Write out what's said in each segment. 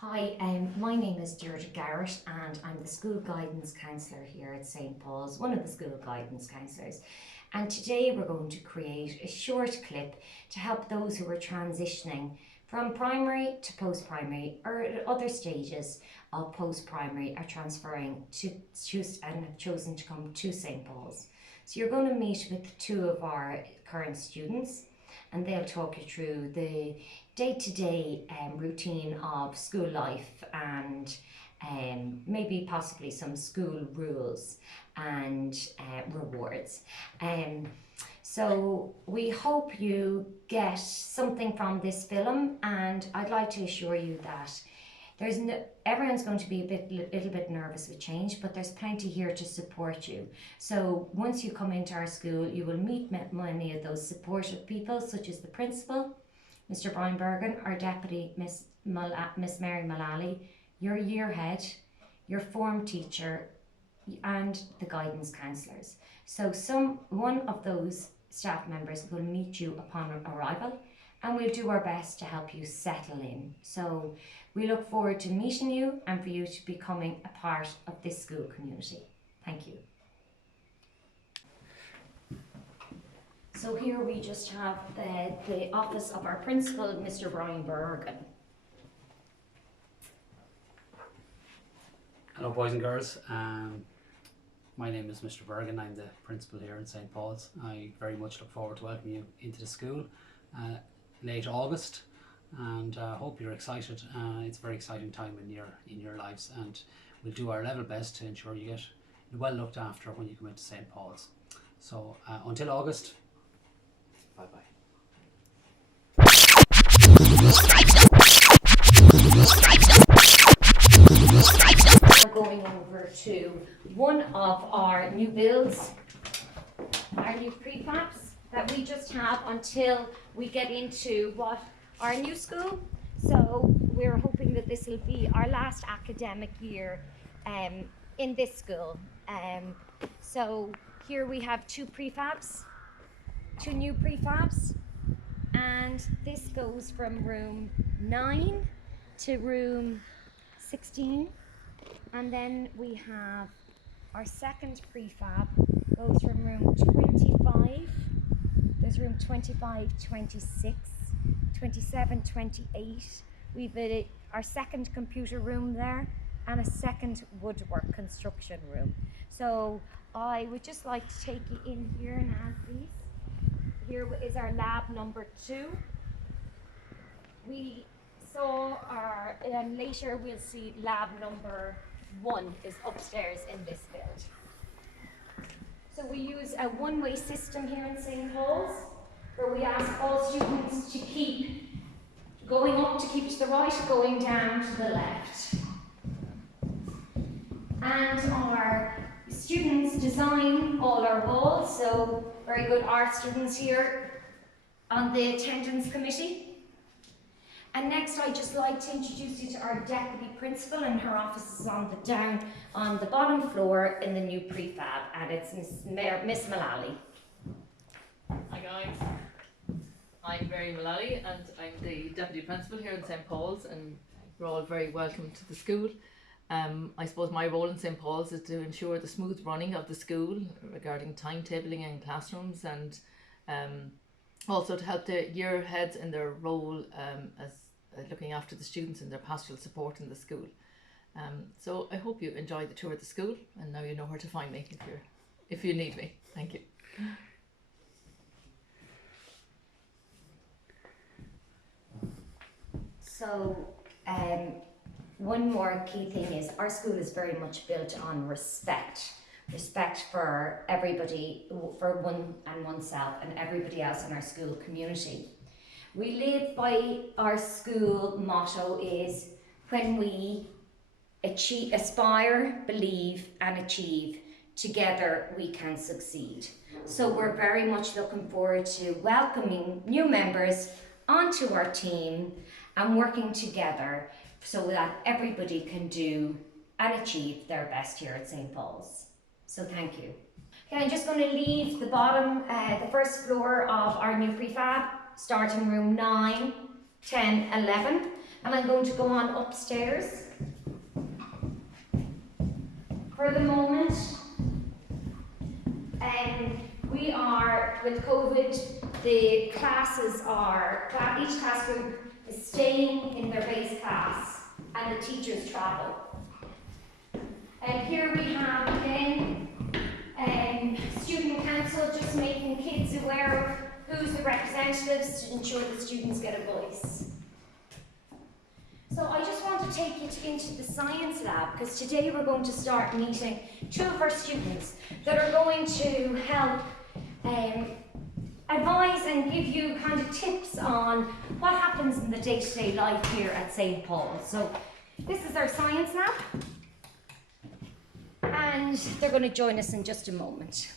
Hi, my name is Deirdre Garrett and I'm the School Guidance Counsellor here at St Paul's, one of the School Guidance Counsellors. And today we're going to create a short clip to help those who are transitioning from primary to post-primary or at other stages of post-primary are transferring to and have chosen to come to St Paul's. So you're going to meet with two of our current students and they'll talk you through the day-to-day routine of school life and maybe possibly some school rules and rewards. So we hope you get something from this film, and I'd like to assure you that everyone's going to be a little bit nervous with change, but there's plenty here to support you. So once you come into our school, you will meet many of those supportive people, such as the principal, Mr. Brian Bergen, our deputy, Miss Mary Mullally, your year head, your form teacher, and the guidance counsellors. So one of those staff members will meet you upon arrival, and we'll do our best to help you settle in. So we look forward to meeting you and for you to becoming a part of this school community. Thank you. So here we just have the office of our principal, Mr. Brian Bergen. Hello boys and girls, my name is Mr. Bergen. I'm the principal here in St Paul's. I very much look forward to welcoming you into the school late August, and hope you're excited. It's a very exciting time in your lives, and we'll do our level best to ensure you get well looked after when you come into St Paul's. So until August, bye bye. We're going over to one of our new builds, our new prefabs that we just have until we get into our new school. So we're hoping that this will be our last academic year in this school. So here we have two new prefabs, and this goes from room 9 to room 16, and then we have our second prefab goes from room 25, there's room 25, 26, 27, 28. We've our second computer room there and a second woodwork construction room. So I would just like to take you in here now, please. Here is our lab number 2. We saw and later we'll see lab number 1 is upstairs in this build. So we use a one-way system here in St. Paul's, where we ask all students to keep going up, to keep to the right, going down to the left. And our students design all our walls, so very good art students here on the attendance committee. And next I'd just like to introduce you to our deputy principal, and her office is on the bottom floor in the new prefab, and it's Miss Mullally. Hi guys, I'm Mary Mullally and I'm the deputy principal here in St Paul's, and you're all very welcome to the school. I suppose my role in St Paul's is to ensure the smooth running of the school regarding timetabling in classrooms, and also to help the year heads in their role as looking after the students and their pastoral support in the school. So I hope you enjoy the tour of the school, and now you know where to find me if you need me. Thank you. So one more key thing is our school is very much built on respect for everybody, for one and oneself and everybody else in our school community. We live by our school motto is, when we aspire, believe and achieve, together we can succeed. So we're very much looking forward to welcoming new members onto our team and working together so that everybody can do and achieve their best here at St Paul's. So thank you. Okay, I'm just going to leave the bottom, the first floor of our new prefab, starting room 9, 10, 11. and I'm going to go on upstairs. For the moment, we are, with COVID, the classes are, each class group is staying in their base class and the teachers travel. And here we have again student council just making kids aware of who's the representatives to ensure that students get a voice. So I just want to take you into the science lab, because today we're going to start meeting two of our students that are going to help advise and give you kind of tips on what happens in the day-to-day life here at St. Paul's. So this is our science lab, and they're going to join us in just a moment.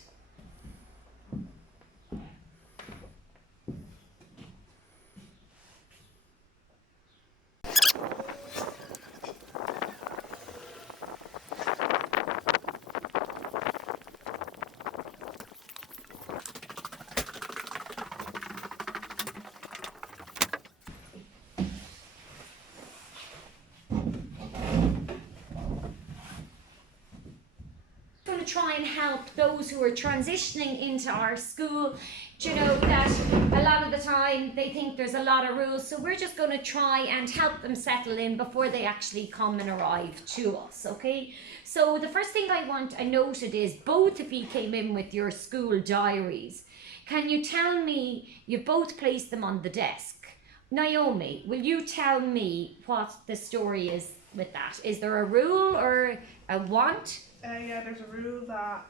Try and help those who are transitioning into our school. You know that a lot of the time they think there's a lot of rules, so we're just going to try and help them settle in before they actually come and arrive to us, okay? So the first thing I noted is both of you came in with your school diaries. Can you tell me, you've both placed them on the desk. Naomi, will you tell me what the story is with that? Is there a rule or a want? Yeah, there's a rule that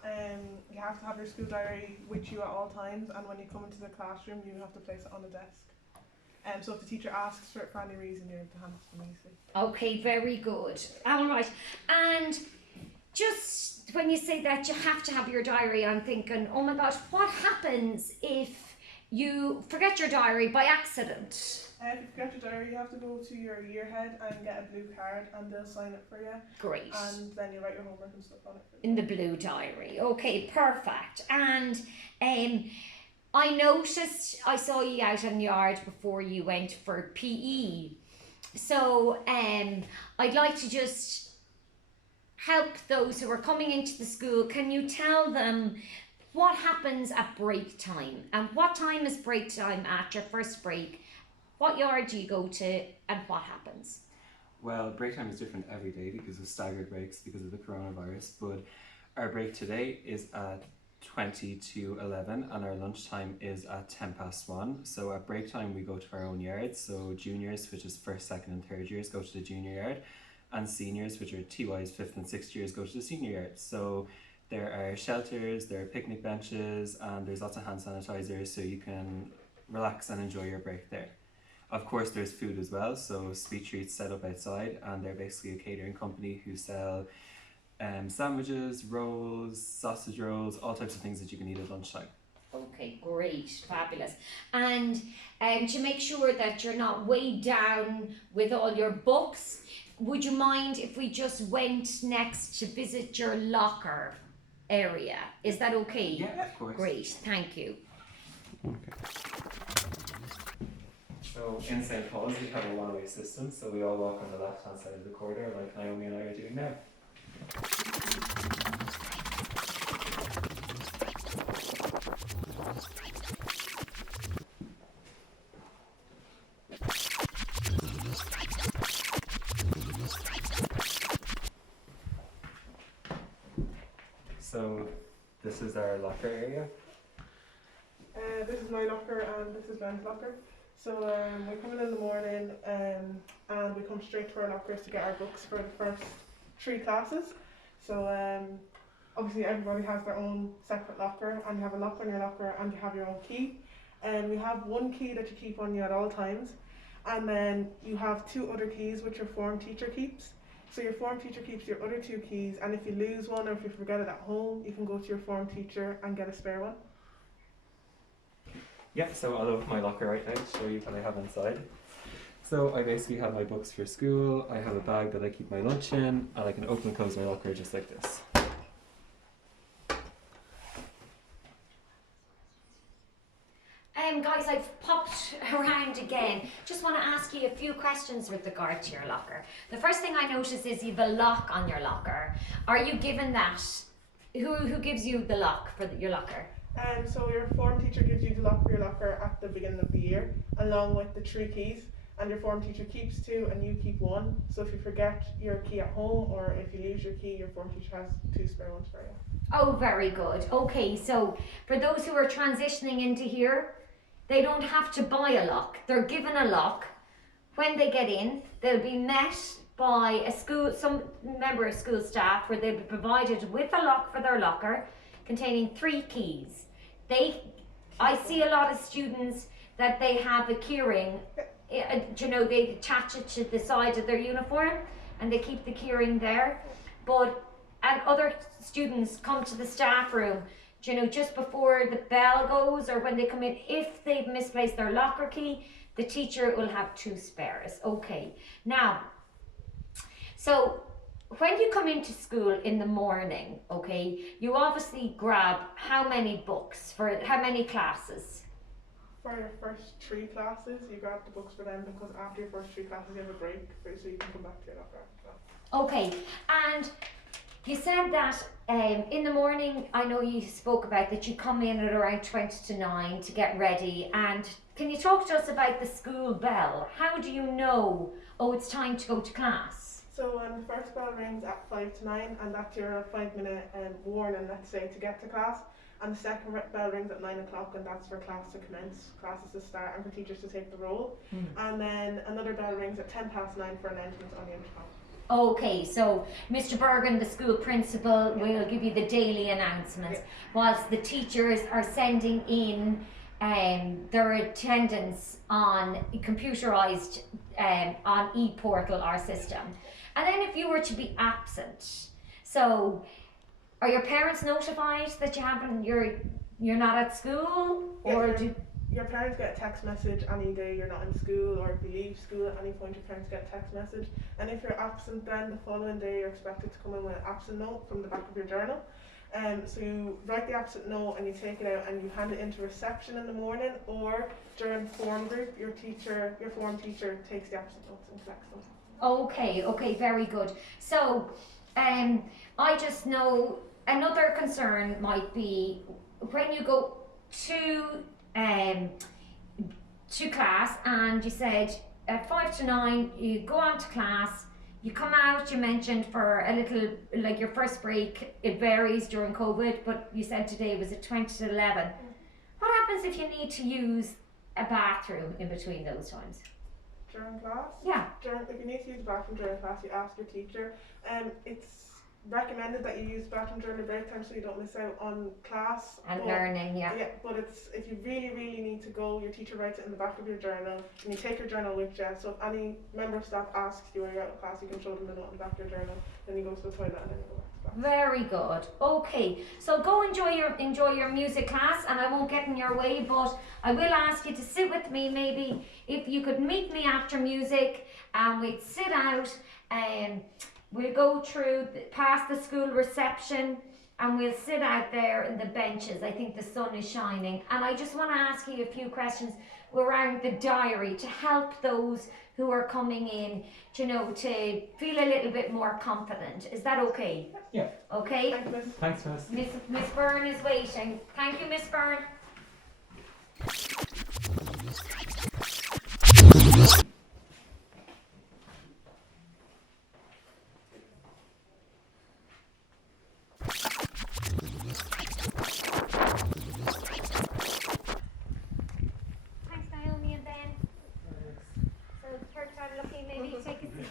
you have to have your school diary with you at all times, and when you come into the classroom you have to place it on the desk. So if the teacher asks for it for any reason, you're able to hand it to them easily. Okay, very good. All right. And just when you say that you have to have your diary, I'm thinking, oh my gosh, what happens if you forget your diary by accident? If you forget your diary, you have to go to your year head and get a blue card, and they'll sign it for you. Great. And then you write your homework and stuff on it. In the blue diary. Okay, perfect. And I noticed, I saw you out in the yard before you went for PE. So I'd like to just help those who are coming into the school. Can you tell them what happens at break time? And what time is break time at your first break? What yard do you go to and what happens? Well, break time is different every day because of staggered breaks because of the coronavirus, but our break today is at 20 to 11 and our lunchtime is at 10 past 1. So at break time we go to our own yards, so juniors, which is first, second and third years, go to the junior yard, and seniors, which are TYs, fifth and sixth years, go to the senior yard. So there are shelters, there are picnic benches, and there's lots of hand sanitizers, so you can relax and enjoy your break there. Of course, there's food as well, so Sweet Treats set up outside, and they're basically a catering company who sell sandwiches, rolls, sausage rolls, all types of things that you can eat at lunchtime. Okay, great, fabulous. And to make sure that you're not weighed down with all your books, would you mind if we just went next to visit your locker area? Is that okay? Yeah, of course. Great, thank you. So in St. Paul's we have a one-way system, so we all walk on the left-hand side of the corridor like Naomi and I are doing now. So this is our locker area. This is my locker and this is Ben's locker. So we come in the morning and we come straight to our lockers to get our books for the first 3 classes. So obviously everybody has their own separate locker, and you have a lock on your locker and you have your own key. And we have one key that you keep on you at all times, and then you have 2 other keys which your form teacher keeps. So your form teacher keeps your other 2 keys, and if you lose one or if you forget it at home, you can go to your form teacher and get a spare one. Yeah, so I'll open my locker right now to show you what I have inside. So I basically have my books for school, I have a bag that I keep my lunch in, and I can open and close my locker just like this. Guys, I've popped around again. Just want to ask you a few questions. questions with regard to your locker. The first thing I notice is you've a lock on your locker. Are you given that? Who gives you the lock for your locker? So your form teacher gives you the lock for your locker at the beginning of the year, along with the 3 keys. And your form teacher keeps 2 and you keep 1. So if you forget your key at home or if you lose your key, your form teacher has 2 spare ones for you. Oh, very good. Okay, so for those who are transitioning into here, they don't have to buy a lock. They're given a lock. When they get in, they'll be met by some member of school staff where they'll be provided with a lock for their locker containing 3 keys. I see a lot of students that they have a keyring, they attach it to the side of their uniform and they keep the keyring there. And other students come to the staff room, just before the bell goes or when they come in. If they've misplaced their locker key, the teacher will have 2 spares. Okay. Now, so when you come into school in the morning, okay, you obviously grab how many books for how many classes? For your first 3 classes, you grab the books for them because after your first 3 classes, you have a break so you can come back to your locker after that. Okay, and you said that in the morning, I know you spoke about that you come in at around 20 to 9 to get ready. And can you talk to us about the school bell? How do you know, it's time to go to class? So the first bell rings at 5 to 9 and that's your 5-minute warning, let's say, to get to class. And the second bell rings at 9 o'clock and that's for class to commence, classes to start and for teachers to take the roll. And then another bell rings at 10 past 9 for announcements on the intercom. Okay, so Mr. Bergen, the school principal, will give you the daily announcements, whilst the teachers are sending in their attendance on computerised on ePortal, our system. And then if you were to be absent, so are your parents notified that you're not at school, or Your parents get a text message any day you're not in school, or if you leave school at any point, your parents get a text message. And if you're absent, then the following day you're expected to come in with an absent note from the back of your journal. So you write the absent note and you take it out and you hand it into reception in the morning, or during form group, your form teacher takes the absent notes and collects them. Okay, very good. So, I just know another concern might be when you go to class and you said at 5 to 9 you go on to class, you come out, you mentioned for a little, like your first break, it varies during COVID, but you said today was at 20 to 11. What happens if you need to use a bathroom in between those times? During class? Yeah. If you need to use the bathroom during class, you ask your teacher. It's recommended that you use the bathroom during the break time so you don't miss out on class and learning. Yeah, but it's if you really need to go, your teacher writes it in the back of your journal and you take your journal with you, so if any member of staff asks you when you're out of class, you can show them the note in the back of your journal, then you go to the toilet and then you go back to class. Very good. Okay, so go enjoy your music class, and I won't get in your way, but I will ask you to sit with me. Maybe if you could meet me after music and we'd sit out and we'll go through past the school reception and we'll sit out there in the benches. I think the sun is shining, and I just want to ask you a few questions around the diary to help those who are coming in, to feel a little bit more confident. Is that okay? Yeah. Okay? Thanks, Miss. Thanks, Miss. Miss Byrne is waiting. Thank you, Miss Byrne. Thanks, Naomi and Ben. So, third time lucky, maybe take a seat.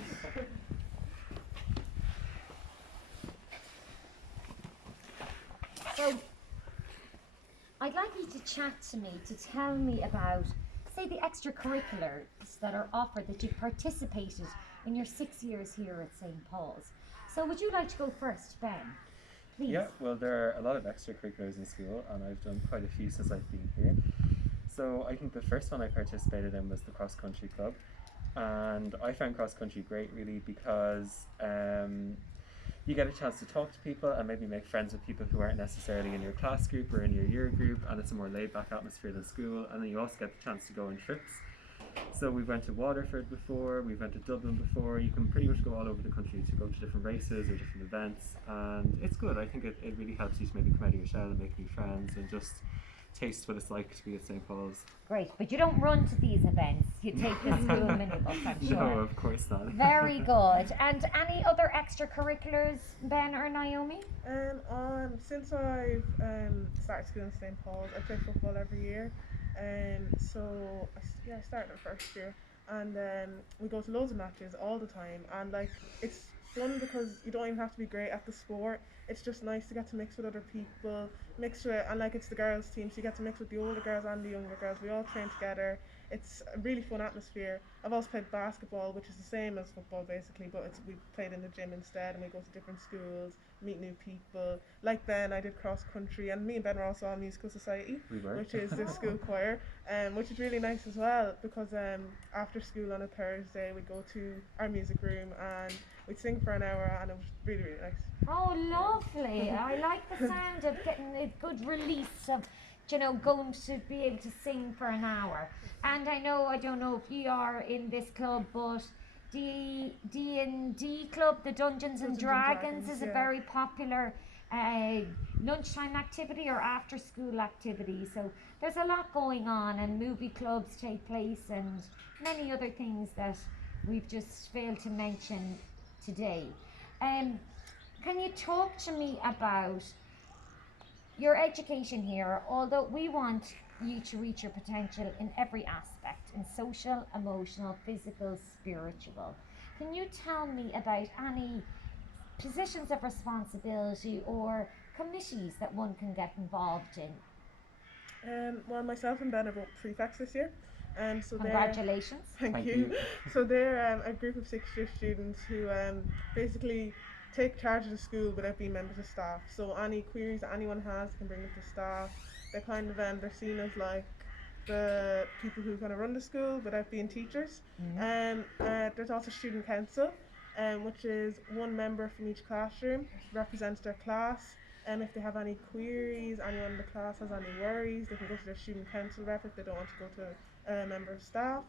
So, I'd like you to chat to me, to tell me about, say, the extracurriculars that are offered that you've participated in your 6 years here at St. Paul's. So would you like to go first, Ben? Please. Yeah, well, there are a lot of extracurriculars in school, and I've done quite a few since I've been here. So I think the first one I participated in was the cross country club, and I found cross country great really because you get a chance to talk to people and maybe make friends with people who aren't necessarily in your class group or in your year group, and it's a more laid back atmosphere than school, and then you also get the chance to go on trips. So we went to Waterford before, we went to Dublin before. You can pretty much go all over the country to go to different races or different events, and it's good. I think it really helps you to maybe come out of your shell and make new friends and just taste what it's like to be at St. Paul's. Great, but you don't run to these events. You take the school minibus, I'm sure. No, of course not. Very good. And any other extracurriculars, Ben or Naomi? Since I've started school in St. Paul's, I play football every year. So I started first year, and we go to loads of matches all the time, and like it's fun because you don't even have to be great at the sport. It's just nice to get to mix with other people, and like it's the girls' team, so you get to mix with the older girls and the younger girls. We all train together. It's a really fun atmosphere. I've also played basketball, which is the same as football basically, but we played in the gym instead, and we go to different schools, meet new people. Like Ben, I did cross country, and me and Ben were also on Musical Society, which is the school choir, which is really nice as well, because after school on a Thursday we'd go to our music room and we'd sing for an hour, and it was really, really nice. Oh, lovely. I like the sound of getting a good release of, going to be able to sing for an hour. And I don't know if you are in this club, but D&D club, the Dungeons and Dragons, is a very popular lunchtime activity or after school activity. So there's a lot going on, and movie clubs take place and many other things that we've just failed to mention today. Can you talk to me about your education here? Although we want you to reach your potential in every aspect, in social, emotional, physical, spiritual. Can you tell me about any positions of responsibility or committees that one can get involved in? Well, myself and Ben are both prefects this year. So Congratulations. Thank you. So they're a group of 6th-year students who basically take charge of the school without being members of staff. So any queries that anyone has can bring them to staff. They're kind of they're seen as like the people who kind of run the school without being teachers. There's also student council, which is one member from each classroom, represents their class. If they have any queries, anyone in the class has any worries, they can go to their student council rep if they don't want to go to a member of staff.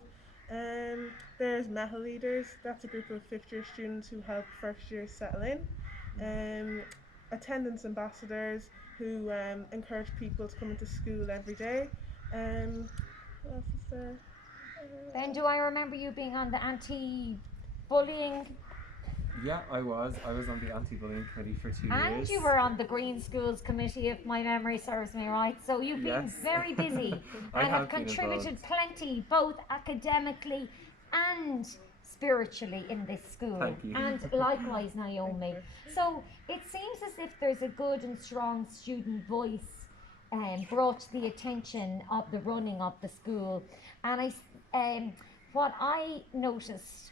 There's MEHA leaders, that's a group of 5th-year students who help first years settle in. Attendance ambassadors who encourage people to come into school every day. What else is there? Ben, do I remember you being on the anti-bullying? Yeah, I was on the anti-bullying committee for 2 years. And you were on the Green Schools Committee, if my memory serves me right. So you've been very busy and have contributed plenty, both academically and spiritually in this school. Thank you. And likewise, Naomi. So it seems as if there's a good and strong student voice brought to the attention of the running of the school. And what I noticed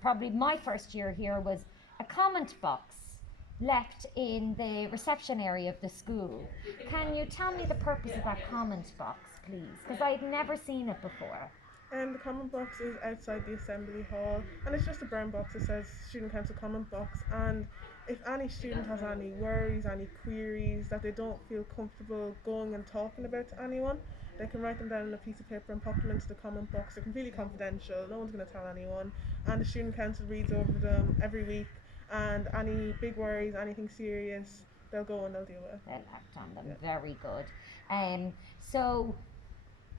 probably my first year here was a comment box left in the reception area of the school. Can you tell me the purpose of that comment box, please? Because I'd never seen it before. The comment box is outside the assembly hall, and it's just a brown box that says Student Council comment box, and if any student has any worries, any queries that they don't feel comfortable going and talking about to anyone, they can write them down on a piece of paper and pop them into the comment box. They're completely confidential, no one's going to tell anyone, and the Student Council reads over them every week, and any big worries, anything serious, they'll go and they'll deal with it. They'll act on them. Very good. So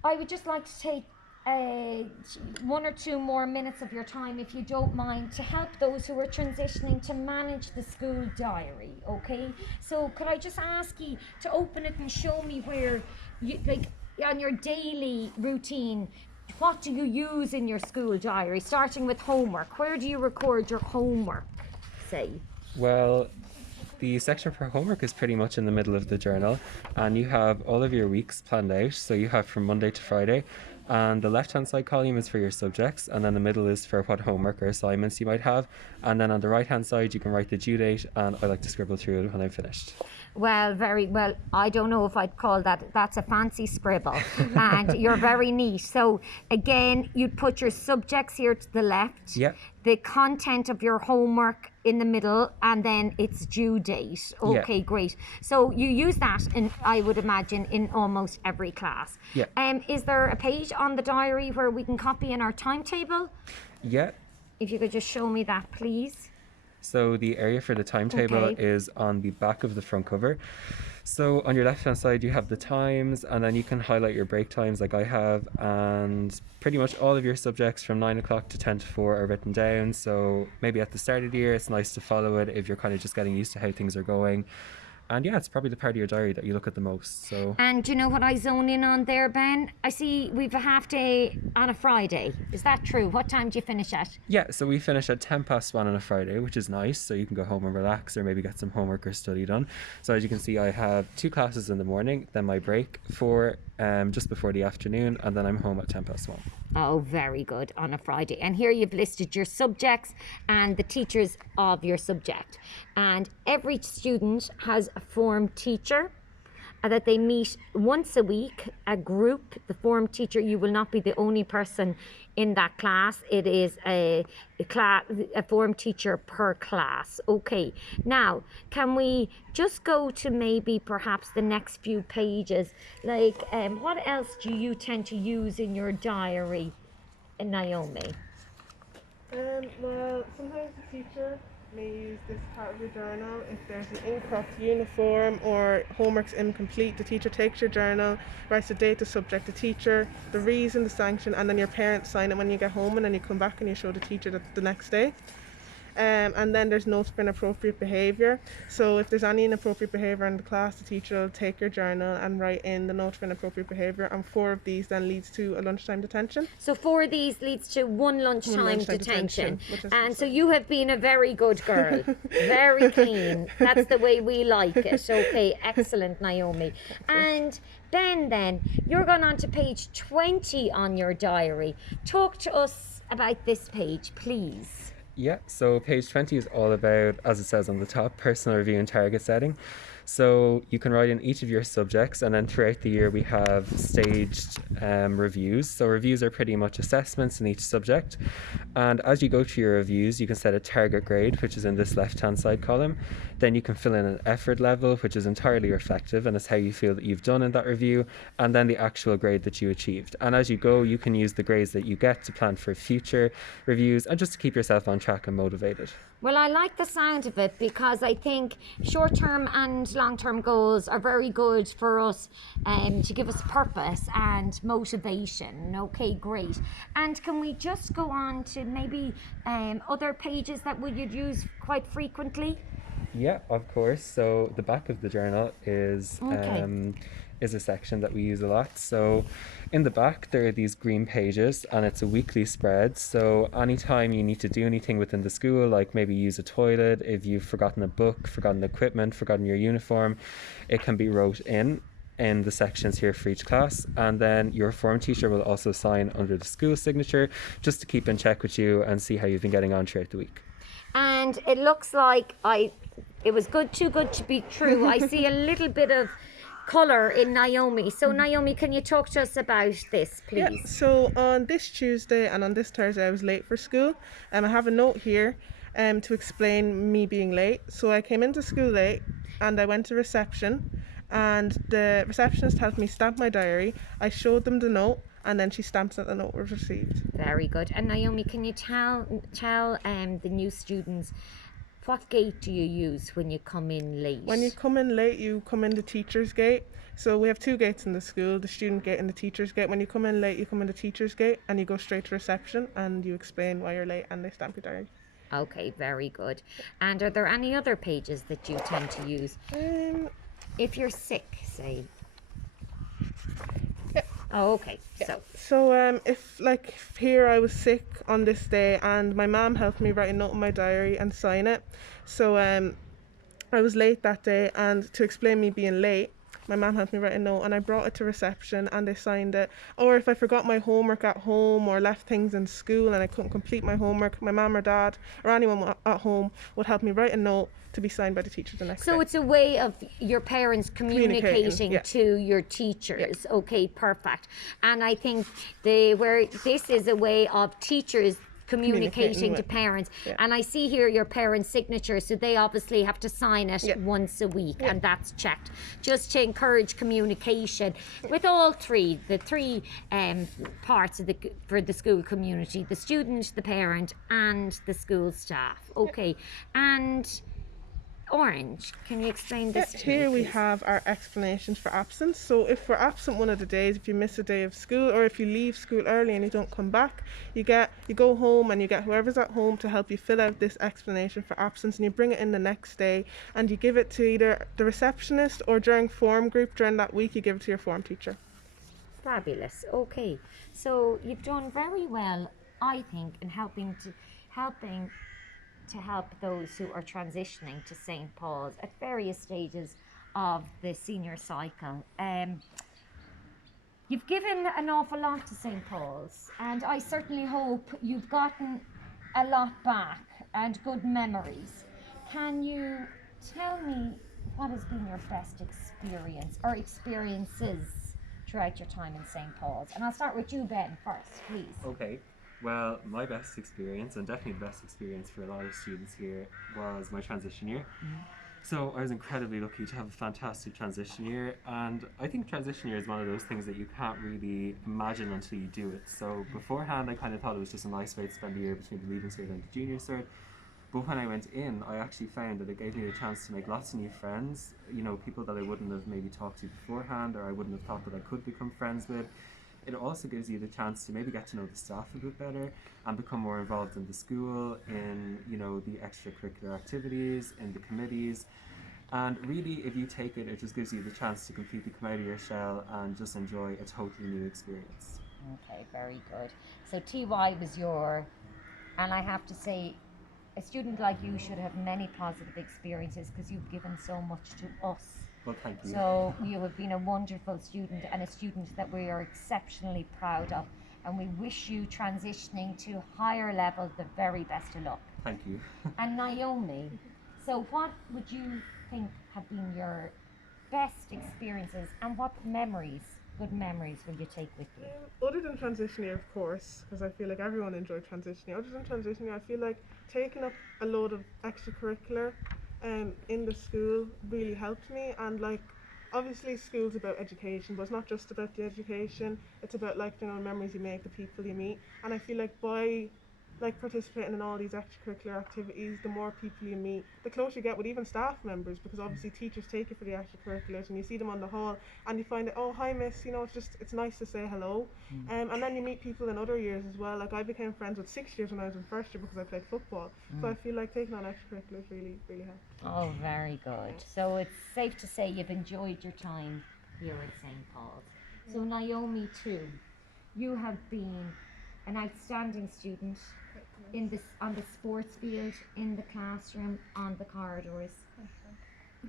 I would just like to take 1 or 2 more minutes of your time, if you don't mind, to help those who are transitioning to manage the school diary. Okay, so could I just ask you to open it and show me where you, like, on your daily routine, what do you use in your school diary, starting with homework? Where do you record your homework, say? Well, the section for homework is pretty much in the middle of the journal, and you have all of your weeks planned out. So you have from Monday to Friday, and the left hand side column is for your subjects, and then the middle is for what homework or assignments you might have, and then on the right hand side you can write the due date, and I like to scribble through it when I'm finished. Well, very well. I don't know if I'd call that's a fancy scribble. And you're very neat. So again, you'd put your subjects here to the left. Yeah. the content of your homework in the middle, and then its due date. Okay, great. So you use that, in, I would imagine, in almost every class. Yeah. Is there a page on the diary where we can copy in our timetable? Yeah. If you could just show me that, please. So the area for the timetable Okay. is on the back of the front cover. So on your left hand side you have the times, and then you can highlight your break times like I have, and pretty much all of your subjects from 9 o'clock to 10 to 4 are written down. So maybe at the start of the year it's nice to follow it if you're kind of just getting used to how things are going. And yeah, it's probably the part of your diary that you look at the most. So And do you know what I zone in on there, Ben? I see we've a half day on a Friday. Is that true? What time do you finish at? yeah, so we finish at 1:10 on a Friday, which is nice. So you can go home and relax, or maybe get some homework or study done. So as you can see, I have 2 classes in the morning, then my break for just before the afternoon, and then I'm home at 1:10. Oh, very good, on a Friday. And here you've listed your subjects and the teachers of your subject. And every student has a form teacher that they meet once a week, a group. The form teacher, you will not be the only person in that class. It is a form teacher per class. Okay, now can we just go to maybe perhaps the next few pages? Like what else do you tend to use in your diary, Naomi? Well, sometimes the teacher may use this part of your journal. If there's an incorrect uniform or homework's incomplete, the teacher takes your journal, writes the date, the subject, the teacher, the reason, the sanction, and then your parents sign it when you get home, and then you come back and you show the teacher that the next day. And then there's notes for inappropriate behaviour. So if there's any inappropriate behaviour in the class, the teacher will take your journal and write in the note for inappropriate behaviour, and 4 of these then leads to a lunchtime detention. So 4 of these leads to one lunchtime detention. which is And so you have been a very good girl. Very clean. That's the way we like it. Okay, excellent, Naomi. And Ben, then, you're going on to page 20 on your diary. Talk to us about this page, please. Yeah, so page 20 is all about, as it says on the top, personal review and target setting. So you can write in each of your subjects, and then throughout the year we have staged reviews. So reviews are pretty much assessments in each subject. And as you go through your reviews, you can set a target grade, which is in this left-hand side column. Then you can fill in an effort level, which is entirely reflective, and it's how you feel that you've done in that review, and then the actual grade that you achieved. And as you go, you can use the grades that you get to plan for future reviews, and just to keep yourself on track and motivated. Well, I like the sound of it, because I think short-term and long-term goals are very good for us to give us purpose and motivation. Okay, great. And can we just go on to maybe other pages that you'd use quite frequently? Yeah, of course. So the back of the journal is a section that we use a lot. So in the back there are these green pages, and it's a weekly spread. So anytime you need to do anything within the school, like maybe use a toilet, if you've forgotten a book, forgotten equipment, forgotten your uniform, it can be wrote in the sections here for each class. And then your form teacher will also sign under the school signature, just to keep in check with you and see how you've been getting on throughout the week. And it looks like it was too good to be true. I see a little bit of colour in Naomi. So Naomi, can you talk to us about this, please? Yeah, so on this Tuesday and on this Thursday I was late for school. I have a note here to explain me being late. So I came into school late, and I went to reception, and the receptionist helped me stamp my diary. I showed them the note, and then she stamps that the note was received. Very good. And Naomi, can you tell the new students, what gate do you use when you come in late? When you come in late, you come in the teacher's gate. So we have 2 gates in the school, the student gate and the teacher's gate. When you come in late, you come in the teacher's gate, and you go straight to reception, and you explain why you're late, and they stamp your diary. Okay, very good. And are there any other pages that you tend to use? If you're sick, say. Yeah. Oh, okay. Yeah. So So if here I was sick on this day, and my mum helped me write a note in my diary and sign it. So I was late that day, and to explain me being late, my mum helped me write a note, and I brought it to reception, and they signed it. Or if I forgot my homework at home or left things in school and I couldn't complete my homework, my mum or dad or anyone at home would help me write a note to be signed by the teacher the next day. So it's a way of your parents communicating yeah. to your teachers. Yeah. Okay, perfect. And I think this is a way of teachers communicating to with. parents. Yeah. And I see here your parents' signature, so they obviously have to sign it once a week, and that's checked. Just to encourage communication with all three, the three parts of for the school community: the student, the parent, and the school staff. Okay, and Orange, can you explain this to me, Here we please? have our explanations for absence. So if we're absent one of the days, if you miss a day of school, or if you leave school early and you don't come back, you go home and you get whoever's at home to help you fill out this explanation for absence, and you bring it in the next day and you give it to either the receptionist, or during form group during that week you give it to your form teacher. Fabulous. Okay, so you've done very well, I think, in helping to help those who are transitioning to St. Paul's at various stages of the senior cycle. You've given an awful lot to St. Paul's, and I certainly hope you've gotten a lot back and good memories. Can you tell me what has been your best experience or experiences throughout your time in St. Paul's? And I'll start with you, Ben, first, please. Okay. Well, my best experience, and definitely the best experience for a lot of students here, was my transition year. So I was incredibly lucky to have a fantastic transition year, and I think transition year is one of those things that you can't really imagine until you do it. So beforehand I kind of thought it was just a nice way to spend the year between the Leaving Cert and the Junior Cert. But when I went in, I actually found that it gave me the chance to make lots of new friends, you know, people that I wouldn't have maybe talked to beforehand, or I wouldn't have thought that I could become friends with. It also gives you the chance to maybe get to know the staff a bit better and become more involved in the school, in, you know, the extracurricular activities, in the committees. And really, if you take it, it just gives you the chance to completely come out of your shell and just enjoy a totally new experience. Okay, very good. So TY was and I have to say, a student like you should have many positive experiences because you've given so much to us. Well, thank you. So you have been a wonderful student, and a student that we are exceptionally proud of, and we wish you transitioning to higher levels the very best of luck. Thank you. And Naomi, so what would you think have been your best experiences, and what good memories will you take with you? Other than transition year, of course, because I feel like everyone enjoyed transition year. Other than transition year, I feel like taking up a load of extracurricular in the school really helped me. And like, obviously school's about education, but it's not just about the education. It's about, like, you know, memories you make, the people you meet. And I feel like by participating in all these extracurricular activities, the more people you meet, the closer you get with even staff members, because obviously teachers take you for the extracurriculars and you see them on the hall and you find that, oh, hi miss, you know, it's nice to say hello. And then you meet people in other years as well. Like, I became friends with 6 years when I was in first year because I played football. So I feel like taking on extracurriculars really helped. Oh, very good. So it's safe to say you've enjoyed your time here at St. Paul's. So Naomi too, you have been an outstanding student on the sports field, in the classroom, on the corridors.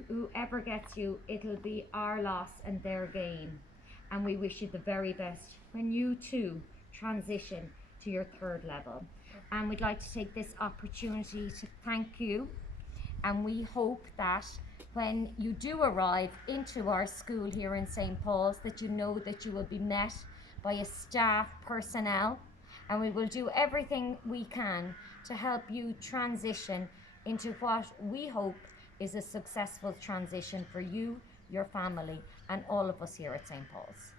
Whoever gets you, it'll be our loss and their gain. And we wish you the very best when you too transition to your third level. And we'd like to take this opportunity to thank you. And we hope that when you do arrive into our school here in St. Paul's, that you know that you will be met by a staff personnel, and we will do everything we can to help you transition into what we hope is a successful transition for you, your family, and all of us here at St. Paul's.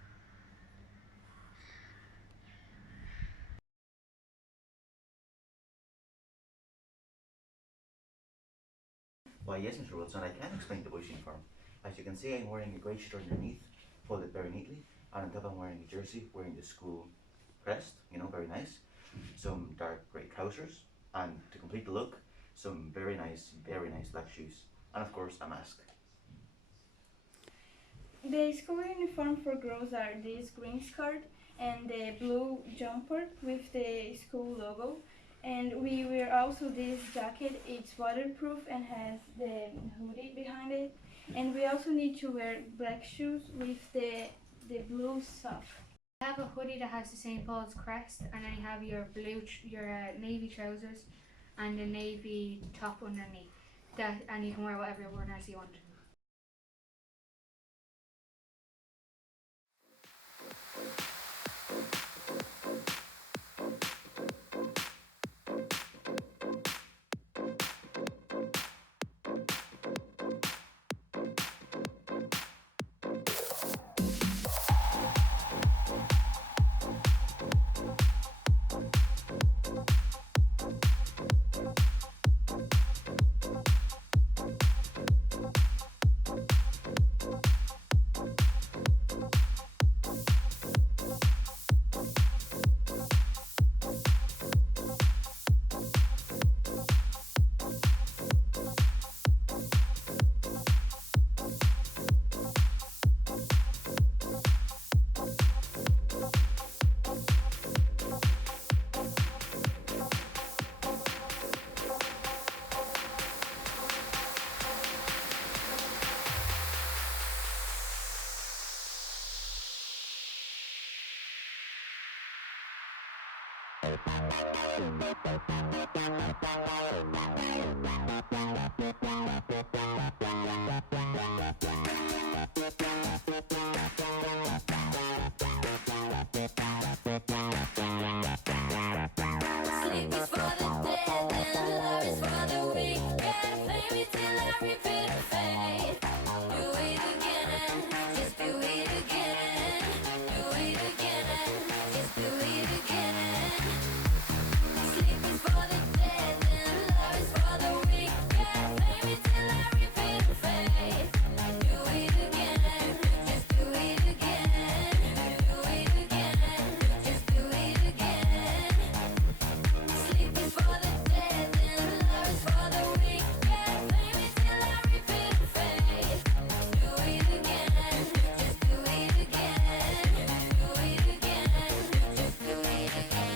Why yes, Mr. Wilson, I can explain the bush uniform. As you can see, I'm wearing a grey shirt underneath, folded very neatly, and on top I'm wearing a jersey wearing the school crest, you know, very nice. Some dark grey trousers, and to complete the look, some very nice black shoes, and of course a mask. The school uniform for girls are this green skirt and the blue jumper with the school logo. And we wear also this jacket. It's waterproof and has the hoodie behind it. And we also need to wear black shoes with the blue sock. I have a hoodie that has the St. Paul's crest, and then you have your navy trousers and a navy top underneath. And you can wear whatever else you want. Sleep is for the dead and love is for the weak. Gotta play me till I repeat or fade. Do it again, just do it again. Do it again, just do it again. Sleep is for the dead and love is for the weak. Gotta play me till I repeat or fade. Do it again, just do it again. Do it again, just do it again. Sleep is for the dead and love is for the weak. Gotta play me till I repeat or fade. Do it again, just do it again. Do it again, just do it again.